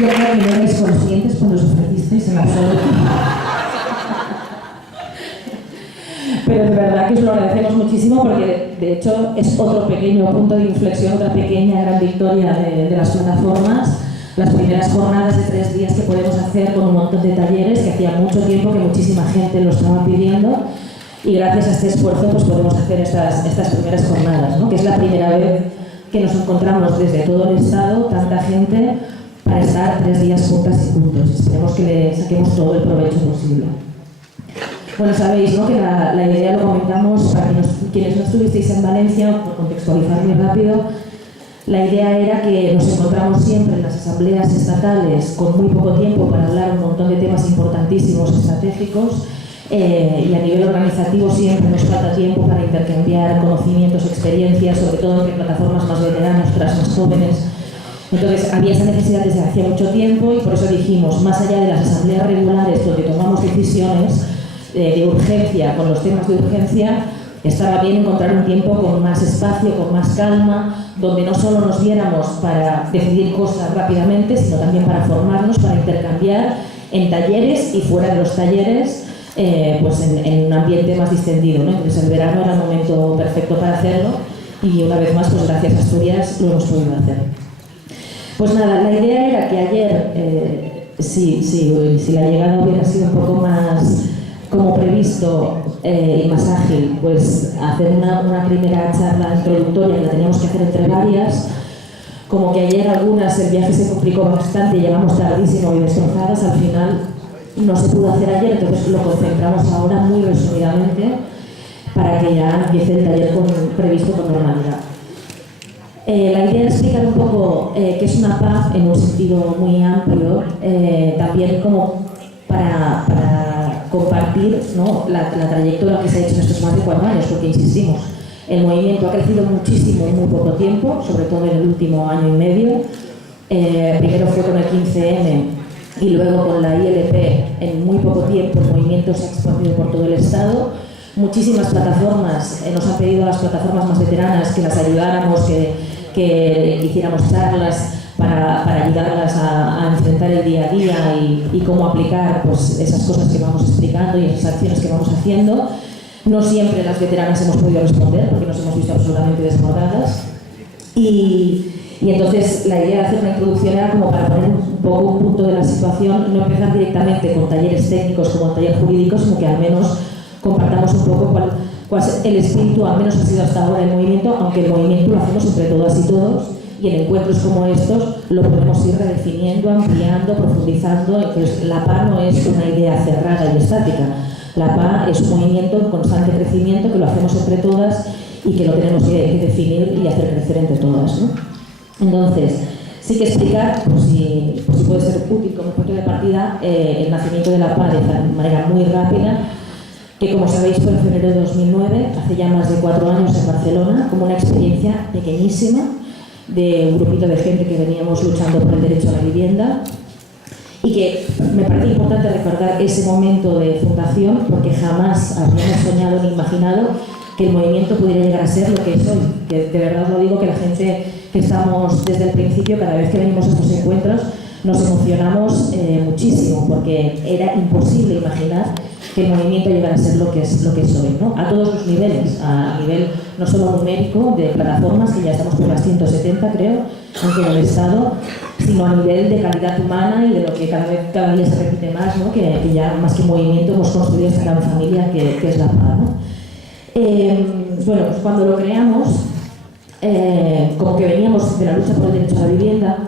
Yo creo que no erais conscientes cuando os ofrecisteis en absoluto. Pero de verdad que os lo agradecemos muchísimo porque de hecho es otro pequeño punto de inflexión, otra pequeña gran victoria de las plataformas. Las primeras jornadas de 3 días que podemos hacer con un montón de talleres que hacía mucho tiempo que muchísima gente lo estaba pidiendo, y gracias a este esfuerzo pues podemos hacer estas primeras jornadas, ¿no? Que es la primera vez que nos encontramos desde todo el Estado, tanta gente, para estar 3 días juntas y juntos. Esperemos que le saquemos todo el provecho posible. Bueno, sabéis, ¿no?, que la idea, lo comentamos para quienes no estuvisteis en Valencia, por contextualizar muy rápido, la idea era que nos encontramos siempre en las asambleas estatales con muy poco tiempo para hablar un montón de temas importantísimos, estratégicos, y a nivel organizativo siempre nos falta tiempo para intercambiar conocimientos, experiencias, sobre todo entre plataformas más veteranas, otras más jóvenes. Entonces había esa necesidad desde hacía mucho tiempo y por eso dijimos, más allá de las asambleas regulares donde tomamos decisiones de urgencia, con los temas de urgencia, estaba bien encontrar un tiempo con más espacio, con más calma, donde no solo nos viéramos para decidir cosas rápidamente, sino también para formarnos, para intercambiar en talleres y fuera de los talleres, pues en un ambiente más distendido, ¿no? Entonces el verano era el momento perfecto para hacerlo y una vez más, pues gracias a Asturias lo hemos podido hacer. Pues nada, la idea era que ayer, si la llegada hubiera sido un poco más como previsto y más ágil, pues hacer una primera charla introductoria que la teníamos que hacer entre varias. Como que ayer algunas el viaje se complicó bastante, llegamos tardísimo y destrozadas, al final no se pudo hacer ayer, entonces lo concentramos ahora muy resumidamente para que ya empiece el taller previsto con normalidad. La idea es explicar un poco qué es una PAF en un sentido muy amplio, también como para compartir, ¿no?, la trayectoria que se ha hecho en estos más de 4 años, porque insistimos, el movimiento ha crecido muchísimo en muy poco tiempo, sobre todo en el último año y medio. Primero fue con el 15M y luego con la ILP. En muy poco tiempo el movimiento se ha expandido por todo el Estado. Muchísimas plataformas nos han pedido a las plataformas más veteranas que las ayudáramos, que hiciéramos charlas para ayudarlas a enfrentar el día a día y cómo aplicar pues, esas cosas que vamos explicando y esas acciones que vamos haciendo. No siempre las veteranas hemos podido responder porque nos hemos visto absolutamente desbordadas. Y entonces la idea de hacer una introducción era como para poner un poco un punto de la situación, no empezar directamente con talleres técnicos como el taller jurídico, sino que al menos compartamos un poco cuál es el espíritu, al menos ha sido hasta ahora, del movimiento, aunque el movimiento lo hacemos entre todas y todos, y en encuentros como estos lo podemos ir redefiniendo, ampliando, profundizando. Entonces la PA no es una idea cerrada y estática, la PA es un movimiento en constante crecimiento que lo hacemos entre todas y que lo tenemos que definir y hacer crecer entre todas, ¿no? Entonces, sí que explicar, por si puede ser útil como punto de partida, el nacimiento de la PA de manera muy rápida, que como sabéis fue en febrero de 2009, hace ya más de 4 años en Barcelona, como una experiencia pequeñísima de un grupito de gente que veníamos luchando por el derecho a la vivienda, y que me parece importante recordar ese momento de fundación porque jamás habíamos soñado ni imaginado que el movimiento pudiera llegar a ser lo que es hoy. Que de verdad lo digo, que la gente que estamos desde el principio, cada vez que venimos a estos encuentros, nos emocionamos muchísimo porque era imposible imaginar que el movimiento llegara a ser lo que es hoy, ¿no? A todos los niveles, a nivel no solo numérico de plataformas, que ya estamos por las 170 creo, en todo el Estado, sino a nivel de calidad humana y de lo que cada día se repite más, ¿no? Que ya más que movimiento hemos construido esta gran familia que es la PA, ¿no? Bueno, pues cuando lo creamos, como que veníamos de la lucha por el derecho a la vivienda,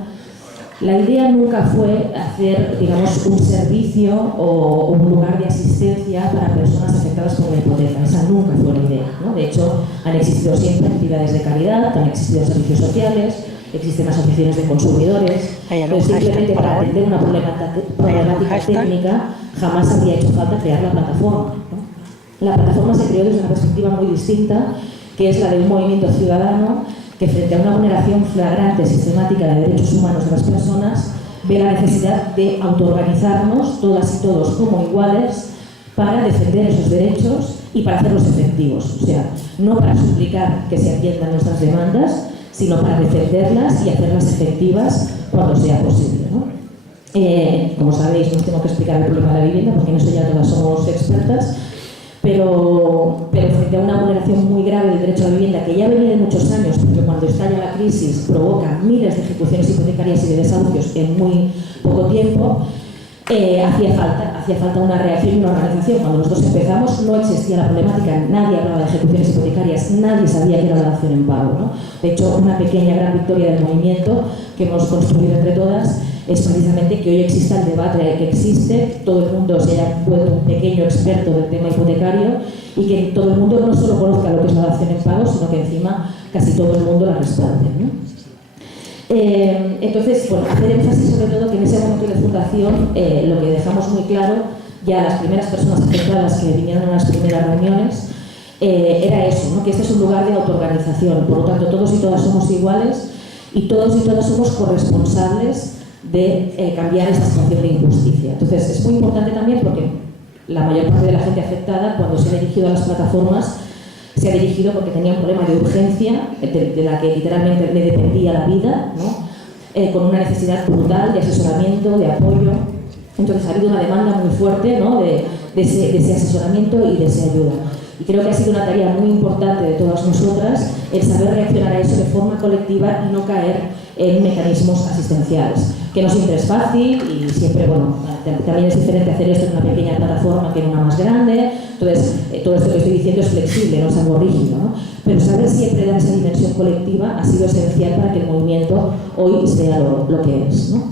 la idea nunca fue hacer, digamos, un servicio o un lugar de asistencia para personas afectadas por la hipoteca. Esa nunca fue la idea, ¿no? De hecho, han existido siempre actividades de caridad, han existido servicios sociales, existen asociaciones de consumidores, pero simplemente para atender una problemática técnica jamás habría hecho falta crear la plataforma, ¿no? La plataforma se creó desde una perspectiva muy distinta, que es la de un movimiento ciudadano que frente a una vulneración flagrante, sistemática de derechos humanos de las personas, ve la necesidad de autoorganizarnos todas y todos como iguales para defender esos derechos y para hacerlos efectivos. O sea, no para suplicar que se atiendan nuestras demandas, sino para defenderlas y hacerlas efectivas cuando sea posible, ¿no? Como sabéis, no os tengo que explicar el problema de la vivienda, porque en eso ya todas somos expertas, pero frente a una vulneración muy grave del derecho a la vivienda, que ya venía de muchos años, porque cuando estalla la crisis provoca miles de ejecuciones hipotecarias y de desahucios en muy poco tiempo, hacía falta una reacción y una organización. Cuando nosotros empezamos no existía la problemática, nadie hablaba de ejecuciones hipotecarias, nadie sabía que era la dación en pago, ¿no? De hecho, una pequeña gran victoria del movimiento que hemos construido entre todas es precisamente que hoy exista el debate que existe, todo el mundo se haya vuelto un pequeño experto del tema hipotecario y que todo el mundo no solo conozca lo que es la dación en pago, sino que encima casi todo el mundo la respalde, ¿no? Entonces, bueno, hacer énfasis sobre todo que en ese momento de fundación lo que dejamos muy claro, ya las primeras personas afectadas que vinieron a las primeras reuniones, era eso, ¿no? Que este es un lugar de autoorganización, por lo tanto todos y todas somos iguales y todos y todas somos corresponsables de cambiar esta situación de injusticia. Entonces es muy importante también porque la mayor parte de la gente afectada, cuando se ha dirigido a las plataformas, se ha dirigido porque tenía un problema de urgencia, de la que literalmente le dependía la vida, ¿no? Con una necesidad brutal de asesoramiento, de apoyo. Entonces ha habido una demanda muy fuerte, ¿no? de ese asesoramiento y de esa ayuda. Y creo que ha sido una tarea muy importante de todas nosotras el saber reaccionar a eso de forma colectiva y no caer en mecanismos asistenciales. Que no siempre es fácil y siempre, bueno, también es diferente hacer esto en una pequeña plataforma que en una más grande. Entonces, todo esto que estoy diciendo es flexible, no es algo rígido, ¿no? Pero saber siempre dar esa dimensión colectiva ha sido esencial para que el movimiento hoy sea lo que es, ¿no?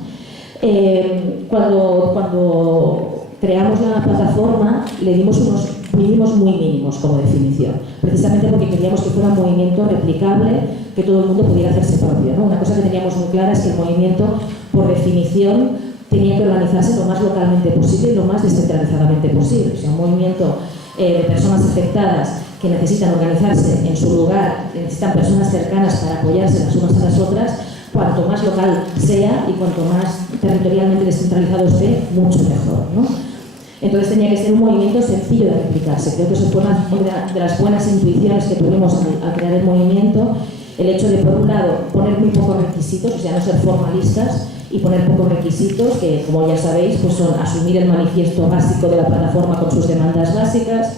Cuando creamos la plataforma, le dimos unos mínimos muy mínimos como definición, precisamente porque queríamos que fuera un movimiento replicable, que todo el mundo pudiera hacerse propio, ¿no? Una cosa que teníamos muy clara es que el movimiento, por definición, tenía que organizarse lo más localmente posible y lo más descentralizadamente posible. O sea, un movimiento de personas afectadas que necesitan organizarse en su lugar, que necesitan personas cercanas para apoyarse las unas a las otras, cuanto más local sea y cuanto más territorialmente descentralizado esté, mucho mejor, ¿no? Entonces tenía que ser un movimiento sencillo de replicarse. Creo que eso fue una de las buenas intuiciones que tuvimos al crear el movimiento, el hecho de, por un lado, poner muy pocos requisitos, o sea, no ser formalistas y poner pocos requisitos, que como ya sabéis, pues son asumir el manifiesto básico de la plataforma con sus demandas básicas,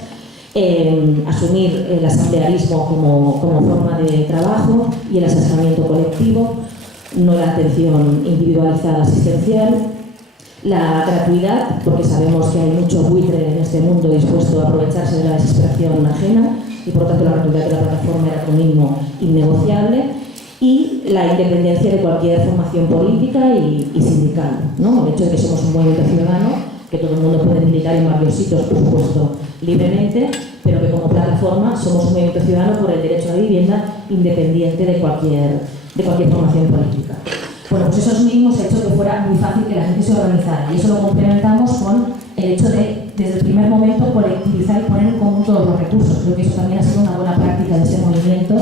asumir el asamblearismo como forma de trabajo y el asesoramiento colectivo, no la atención individualizada asistencial, la gratuidad, porque sabemos que hay mucho buitre en este mundo dispuesto a aprovecharse de la desesperación ajena y por lo tanto la gratuidad de la plataforma era un mínimo innegociable, y la independencia de cualquier formación política y sindical, ¿no? El hecho de que somos un movimiento ciudadano, que todo el mundo puede militar en varios sitios, por supuesto, libremente, pero que como plataforma somos un movimiento ciudadano por el derecho a la vivienda independiente de cualquier formación política. Bueno, pues esos mínimos ha hecho que fuera muy fácil que la gente se organizara, y eso lo complementamos con el hecho de, desde el primer momento, colectivizar y poner en común todos los recursos. Creo que eso también ha sido una buena práctica de este movimiento,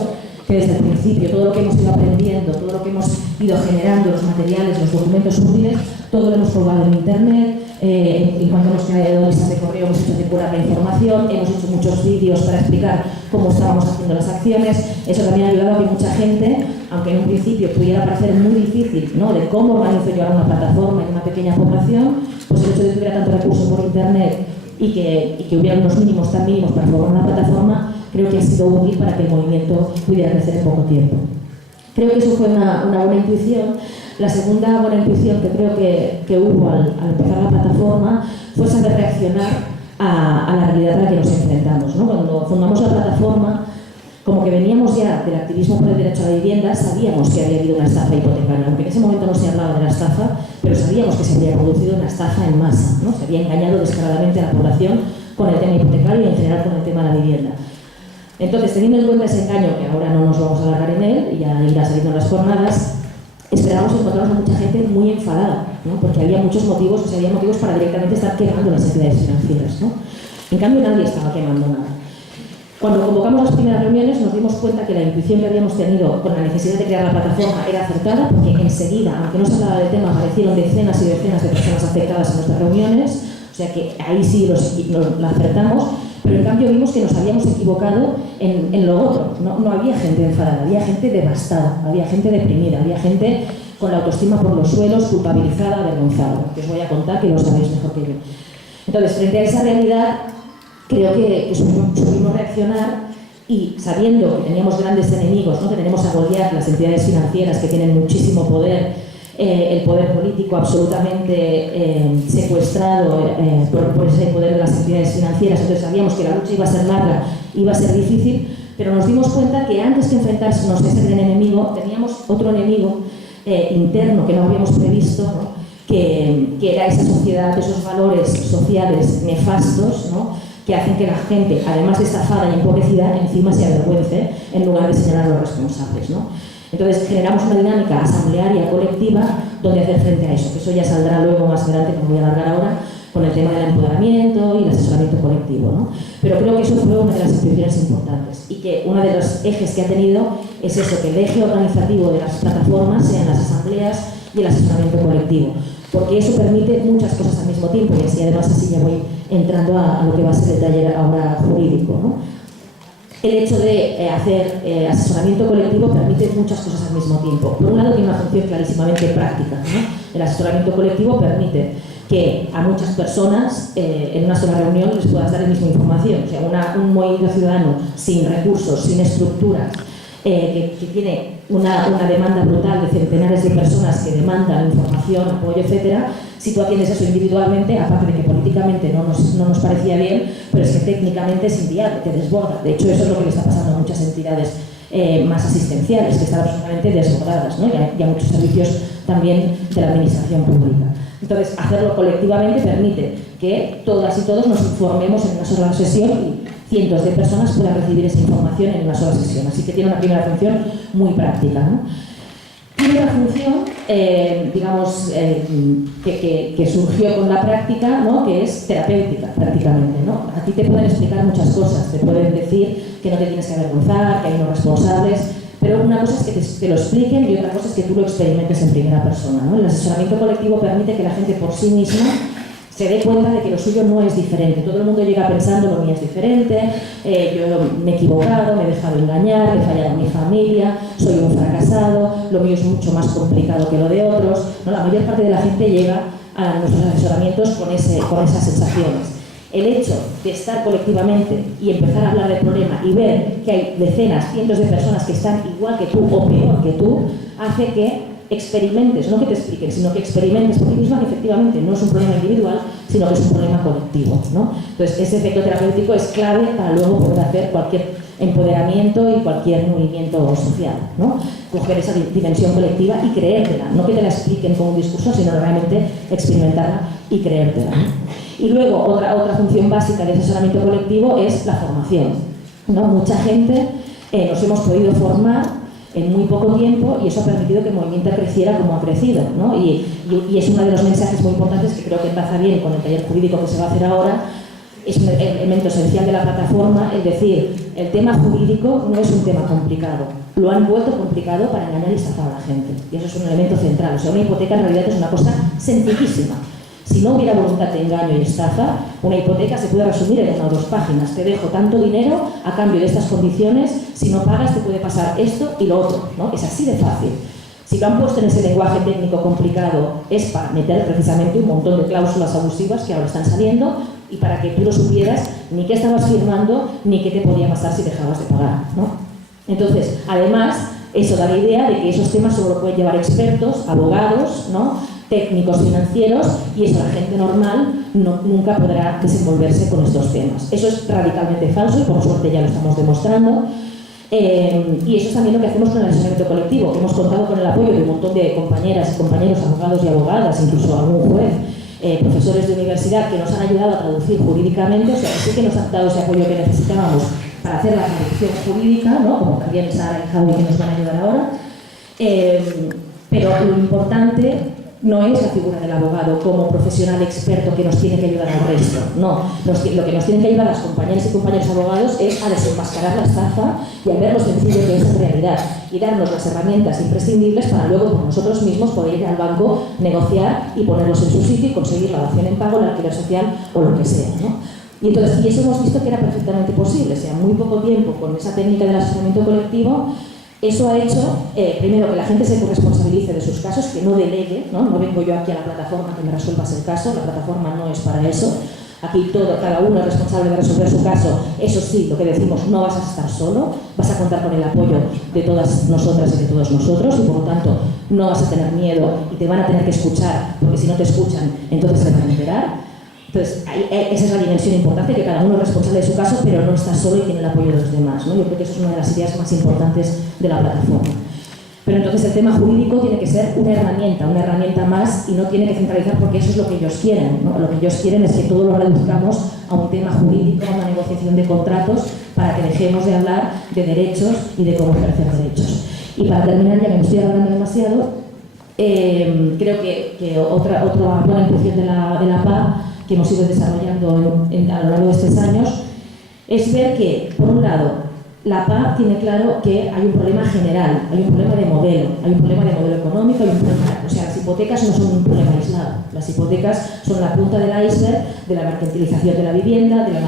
que desde el principio, todo lo que hemos ido aprendiendo, todo lo que hemos ido generando, los materiales, los documentos útiles, todo lo hemos colgado en internet. En cuanto hemos creado listas de correo, hemos hecho depurar la información, hemos hecho muchos vídeos para explicar cómo estábamos haciendo las acciones. Eso también ha ayudado a que mucha gente, aunque en un principio pudiera parecer muy difícil, ¿no?, de cómo organizo yo ahora una plataforma en una pequeña población, pues el hecho de que hubiera tanto recurso por internet y que hubiera unos mínimos tan mínimos para formar una plataforma, creo que ha sido útil para que el movimiento pudiera crecer en poco tiempo. Creo que eso fue una buena intuición. La segunda buena intuición que creo que hubo al empezar la plataforma fue saber reaccionar a la realidad a la que nos enfrentamos, ¿no? Cuando fundamos la plataforma, como que veníamos ya del activismo por el derecho a la vivienda, sabíamos que había habido una estafa hipotecaria, aunque en ese momento no se hablaba de la estafa, pero sabíamos que se había producido una estafa en masa, ¿no? Se había engañado descaradamente a la población con el tema hipotecario y en general con el tema de la vivienda. Entonces, teniendo en cuenta ese engaño, que ahora no nos vamos a alargar en él, y ya irá saliendo en las jornadas, esperábamos encontrarnos a mucha gente muy enfadada, ¿no? Porque había muchos motivos, o sea, había motivos para directamente estar quemando las entidades financieras, ¿no? En cambio, nadie estaba quemando nada. Cuando convocamos las primeras reuniones nos dimos cuenta que la intuición que habíamos tenido con la necesidad de crear la plataforma era acertada, porque enseguida, aunque no se hablaba del tema, aparecieron decenas y decenas de personas afectadas en nuestras reuniones, o sea que ahí sí lo acertamos, pero en cambio vimos que nos habíamos equivocado en lo otro. No había gente enfadada, había gente devastada, había gente deprimida, había gente con la autoestima por los suelos, culpabilizada, avergonzada, que os voy a contar, que lo sabéis mejor que yo. Entonces, frente a esa realidad, creo que supimos reaccionar y sabiendo que teníamos grandes enemigos, ¿no? Que tenemos a Goliat, las entidades financieras que tienen muchísimo poder, el poder político absolutamente secuestrado por ese poder de las entidades financieras, entonces sabíamos que la lucha iba a ser larga, iba a ser difícil, pero nos dimos cuenta que antes que enfrentarnos a ese gran enemigo, teníamos otro enemigo interno que no habíamos previsto, ¿no? que era esa sociedad, esos valores sociales nefastos, ¿no? Que hacen que la gente, además de estafada y empobrecida, encima se avergüence en lugar de señalar a los responsables, ¿no? Entonces generamos una dinámica asamblearia colectiva donde hacer frente a eso, que eso ya saldrá luego más adelante, que me voy a alargar ahora, con el tema del empoderamiento y el asesoramiento colectivo, ¿no? Pero creo que eso fue una de las instituciones importantes y que uno de los ejes que ha tenido es eso, que el eje organizativo de las plataformas sean las asambleas y el asesoramiento colectivo, porque eso permite muchas cosas al mismo tiempo y así además así ya voy entrando a lo que va a ser el taller ahora jurídico, ¿no? El hecho de hacer asesoramiento colectivo permite muchas cosas al mismo tiempo. Por un lado tiene una función clarísimamente práctica, ¿no? El asesoramiento colectivo permite que a muchas personas en una sola reunión les puedas dar la misma información. O sea, un movimiento ciudadano sin recursos, sin estructuras, que tiene una demanda brutal de centenares de personas que demandan información, apoyo, etcétera. Si tú atiendes eso individualmente, aparte de que políticamente no nos parecía bien, pero es que técnicamente es inviable, te desborda. De hecho, eso es lo que le está pasando a muchas entidades más asistenciales, que están absolutamente desbordadas, ¿no? Y a muchos servicios también de la administración pública. Entonces, hacerlo colectivamente permite que todas y todos nos informemos en una sola sesión y cientos de personas puedan recibir esa información en una sola sesión. Así que tiene una primera función muy práctica, ¿no? Tiene una función, digamos, que surgió con la práctica, ¿no? Que es terapéutica, prácticamente, ¿no? A ti te pueden explicar muchas cosas, te pueden decir que no te tienes que avergonzar, que hay unos responsables, pero una cosa es que te lo expliquen y otra cosa es que tú lo experimentes en primera persona, ¿no? El asesoramiento colectivo permite que la gente por sí misma se dé cuenta de que lo suyo no es diferente. Todo el mundo llega pensando lo mío es diferente, yo me he equivocado, me he dejado engañar, he fallado en mi familia, soy un fracasado, lo mío es mucho más complicado que lo de otros, ¿no? La mayor parte de la gente llega a nuestros asesoramientos con esas sensaciones. El hecho de estar colectivamente y empezar a hablar del problema y ver que hay decenas, cientos de personas que están igual que tú o peor que tú, hace que experimentes, no que te expliquen, sino que experimentes por ti misma que efectivamente no es un problema individual, sino que es un problema colectivo, ¿no? Entonces, ese efecto terapéutico es clave para luego poder hacer cualquier empoderamiento y cualquier movimiento social, ¿no? Coger esa dimensión colectiva y creértela, no que te la expliquen con un discurso, sino realmente experimentarla y creértela, ¿no? Y luego, otra función básica de asesoramiento colectivo es la formación, ¿no? Mucha gente nos hemos podido formar en muy poco tiempo y eso ha permitido que el movimiento creciera como ha crecido, ¿no? Y es uno de los mensajes muy importantes que creo que enlaza bien con el taller jurídico que se va a hacer ahora. Es un elemento esencial de la plataforma, es decir, el tema jurídico no es un tema complicado, lo han vuelto complicado para engañar y estafar a la gente, y eso es un elemento central. O sea, una hipoteca en realidad es una cosa sencillísima. Si no hubiera voluntad de engaño y estafa, una hipoteca se puede resumir en 1 o 2 páginas. Te dejo tanto dinero a cambio de estas condiciones, si no pagas te puede pasar esto y lo otro, ¿no? Es así de fácil. Si lo han puesto en ese lenguaje técnico complicado es para meter precisamente un montón de cláusulas abusivas que ahora están saliendo y para que tú lo supieras ni qué estabas firmando ni qué te podía pasar si dejabas de pagar, ¿no? Entonces, además, eso da la idea de que esos temas solo lo pueden llevar expertos, abogados, ¿no? Técnicos financieros, y eso la gente normal nunca podrá desenvolverse con estos temas. Eso es radicalmente falso y por suerte ya lo estamos demostrando. Y eso es también lo que hacemos con el asesoramiento colectivo. Hemos contado con el apoyo de un montón de compañeras y compañeros, abogados y abogadas, incluso algún juez, profesores de universidad que nos han ayudado a traducir jurídicamente, o sea que sí que nos han dado ese apoyo que necesitábamos para hacer la traducción jurídica, ¿no? Como también Sara y Javi que nos van a ayudar ahora. Pero lo importante no es la figura del abogado como profesional experto que nos tiene que ayudar al resto. No, lo que nos tienen que ayudar las compañeras y compañeros abogados es a desenmascarar la estafa y a ver lo sencillo que es en realidad y darnos las herramientas imprescindibles para luego por nosotros mismos poder ir al banco, negociar y ponerlos en su sitio y conseguir la dación en pago, el alquiler social o lo que sea, ¿no? Y eso hemos visto que era perfectamente posible. O sea, en muy poco tiempo, con esa técnica del asesoramiento colectivo, Eso ha hecho, primero, que la gente se corresponsabilice de sus casos, que no delegue, ¿no? No vengo yo aquí a la plataforma que me resuelvas el caso, la plataforma no es para eso. Aquí cada uno es responsable de resolver su caso. Eso sí, lo que decimos, no vas a estar solo, vas a contar con el apoyo de todas nosotras y de todos nosotros, y por lo tanto no vas a tener miedo y te van a tener que escuchar, porque si no te escuchan, entonces se van a enterar. Entonces, esa es la dimensión importante, que cada uno es responsable de su caso, pero no está solo y tiene el apoyo de los demás, ¿no? Yo creo que eso es una de las ideas más importantes de la plataforma. Pero entonces el tema jurídico tiene que ser una herramienta más, y no tiene que centralizar, porque eso es lo que ellos quieren, ¿no? Lo que ellos quieren es que todo lo reduzcamos a un tema jurídico, a una negociación de contratos, para que dejemos de hablar de derechos y de cómo ejercer derechos. Y para terminar, ya que me estoy hablando demasiado, creo que otra buena intuición de la PA que hemos ido desarrollando a lo largo de estos años es ver que, por un lado, la PA tiene claro que hay un problema general, hay un problema de modelo, económico, hay un problema, o sea, las hipotecas no son un problema aislado, las hipotecas son la punta del iceberg de la mercantilización de la vivienda, de la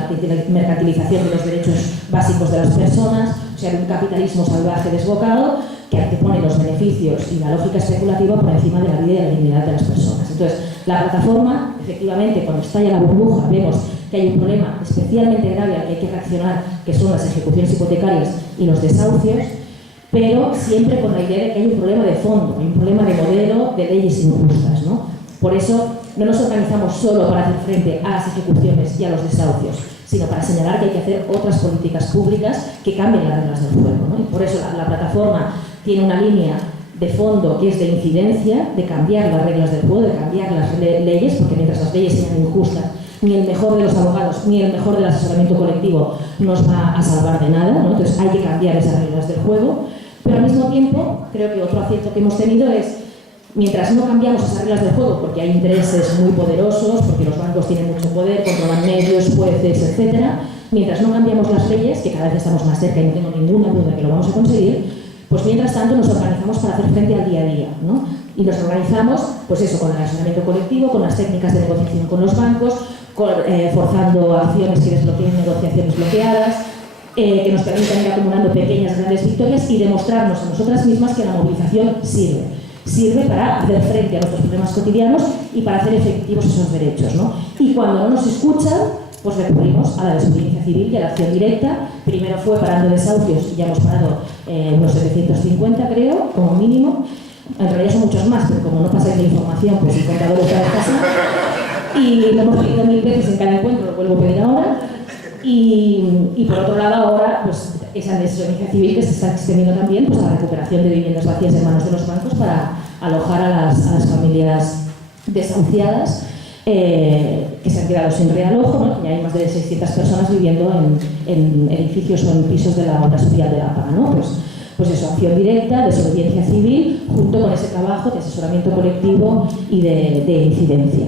mercantilización de los derechos básicos de las personas, o sea, de un capitalismo salvaje desbocado que antepone los beneficios y la lógica especulativa por encima de la vida y la dignidad de las personas. Entonces, la plataforma, efectivamente, cuando estalla la burbuja, vemos que hay un problema especialmente grave al que hay que reaccionar, que son las ejecuciones hipotecarias y los desahucios, pero siempre con la idea de que hay un problema de fondo, hay un problema de modelo, de leyes injustas, ¿no? Por eso no nos organizamos solo para hacer frente a las ejecuciones y a los desahucios, sino para señalar que hay que hacer otras políticas públicas que cambien las reglas del juego, ¿no? Y por eso la plataforma tiene una línea de fondo que es de incidencia, de cambiar las reglas del juego, de cambiar las leyes, porque mientras las leyes sean injustas, ni el mejor de los abogados, ni el mejor del asesoramiento colectivo nos va a salvar de nada, ¿no? Entonces hay que cambiar esas reglas del juego, pero al mismo tiempo creo que otro acierto que hemos tenido es, mientras no cambiamos esas reglas del juego, porque hay intereses muy poderosos, porque los bancos tienen mucho poder, controlan medios, jueces, etc., mientras no cambiamos las leyes, que cada vez estamos más cerca y no tengo ninguna duda que lo vamos a conseguir, pues mientras tanto nos organizamos para hacer frente al día a día, ¿no? Y nos organizamos, pues eso, con el asesoramiento colectivo, con las técnicas de negociación con los bancos, forzando acciones que desbloqueen negociaciones bloqueadas, que nos permitan ir acumulando pequeñas grandes victorias y demostrarnos a nosotras mismas que la movilización sirve para hacer frente a nuestros problemas cotidianos y para hacer efectivos esos derechos, ¿no? Y cuando no nos escuchan, pues recurrimos a la desobediencia civil y a la acción directa. Primero fue parando desahucios, y ya hemos parado unos 750, creo, como mínimo. En realidad son muchos más, pero como no pasáis la información, pues el contador está de casa. Y lo hemos pedido 1000 veces en cada encuentro, lo vuelvo a pedir ahora. Y por otro lado, ahora, pues esa desobediencia civil que se está extendiendo también, pues a la recuperación de viviendas vacías en manos de los bancos para alojar a las familias desahuciadas, que se han quedado sin realojo, ¿no? Ya hay más de 600 personas viviendo en edificios o en pisos de la obra social de la PA, ¿no? Pues eso, acción directa, desobediencia civil, junto con ese trabajo de asesoramiento colectivo y de incidencia.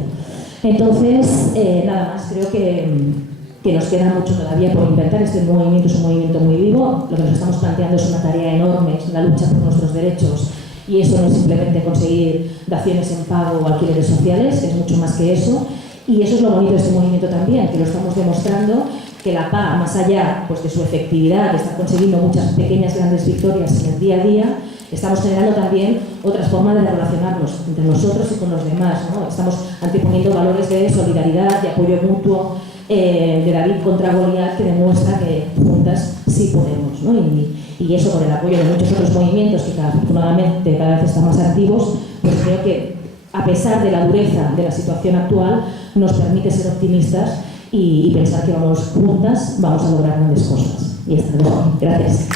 Entonces, nada más, creo que nos queda mucho todavía por inventar. Este movimiento es un movimiento muy vivo, lo que nos estamos planteando es una tarea enorme, es la lucha por nuestros derechos. Y eso no es simplemente conseguir daciones en pago o alquileres sociales, es mucho más que eso. Y eso es lo bonito de este movimiento también, que lo estamos demostrando, que la PA, más allá pues, de su efectividad, de estar consiguiendo muchas pequeñas grandes victorias en el día a día, estamos generando también otras formas de relacionarnos entre nosotros y con los demás, ¿no? Estamos anteponiendo valores de solidaridad, de apoyo mutuo, de David contra Goliat, que demuestra que juntas sí podemos, ¿no? Y eso, con el apoyo de muchos otros movimientos que afortunadamente cada vez están más activos, pues creo que a pesar de la dureza de la situación actual, nos permite ser optimistas y pensar que vamos juntas, vamos a lograr grandes cosas. Y hasta luego. Gracias.